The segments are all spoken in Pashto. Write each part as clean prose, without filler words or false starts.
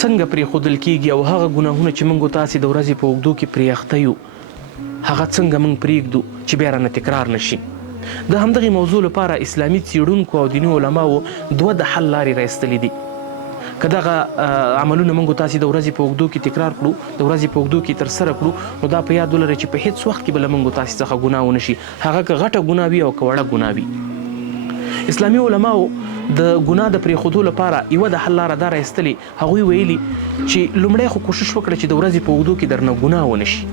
څنګه پرېښودل کېږي او هغه ګناهونه چې موږ تاسې د ورځې په اوږدو کې پرې اخته یو هغه څنګه موږ پرېږدو چې بیا رانه تکرار نشي. د همدغې موضوع لپاره اسلامي څېړونکو او دیني علماو دوه د حل لارې رایستلې دي. که دغه عملونه موږ تاسې د ورځې په اوږدو کې تکرار کړو، د ورځې په اوږدو کې ترسره کړو، نو دا په یاد ولرئ چې په هیڅ وخت کې به له موږ تاسې څخه ګناه ونه شي، هغه که غټه ګناه وي او که وړه ګناه وي. اسلامي علماو د ګناه د پرېښودو لپاره یوه د حل لاره دا رایستلې. هغوی ویلي چې لومړی خو کوشش وکړه چې د ورځې په اوږدو کې درنه ګناه ونه شي،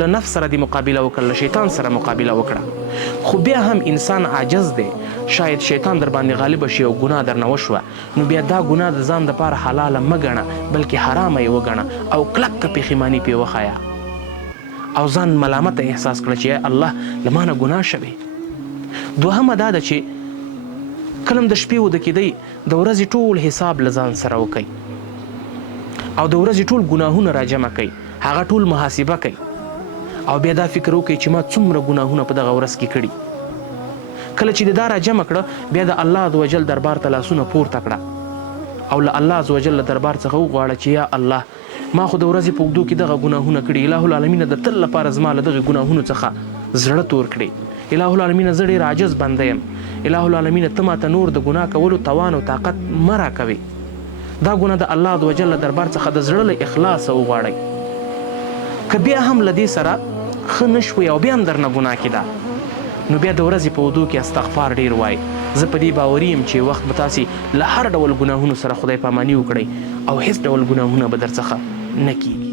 له نفس سره دې مقابله وکړه، له شیطان سره مقابله وکړه. خو بیا هم انسان عاجز دی، شاید شیطان در باندې غالب شي او ګناه درنه وشوه، نو بیا دا ګناه د ځان دپاره حلاله مه ګڼه، بلکې حرامه یې وګڼه او کلکه پښیماني پرې وښایه او ځان ملامته احساس کړه چې ای الله له ما نه ګناه شوې. دوهمه دا ده چې کله د شپې وده کېدی د ورځې ټول حساب له ځان سره وکئ او د ورځې ټول ګناهونه راجمع کئ، هغه ټول محاسبه کوي او بیا دا فکر وکړئ چې ما څومره ګناهونه په دغه ورځ کې کړي. کله چې دا راجمع کړه بیا د الله عزوجل دربار ته لاسونه پورته کړه او له الله عزوجل له دربار څخه وغواړه چې یا الله ما خو د ورځې په اوږدو کې دغه ګناهونه کړي، الهو العالمین د تل لپاره زما له دغې ګناهونو څخه زړه تور کړي. الهو العالمین زه ډېر عاجز بنده یم، الهو العالمین ته ماته نور د ګناه کولو توان او طاقت مه راکوې. دا ګناه د الله عزوجل له دربار څخه د زړه له اخلاصه وغواړئ. که بیا هم له دې سره ښه نه شوې او بیا هم درنه ګناه کېده، نو بیا د ورځې په اوږدو کې استغفار ډېر وایي. زه په دې باوري یم چې وخت به تاسې له هر ډول ګناهونو سره خدای پاماني وکړئ او هیڅ ډول ګناهونه به در څخه نه کېږي.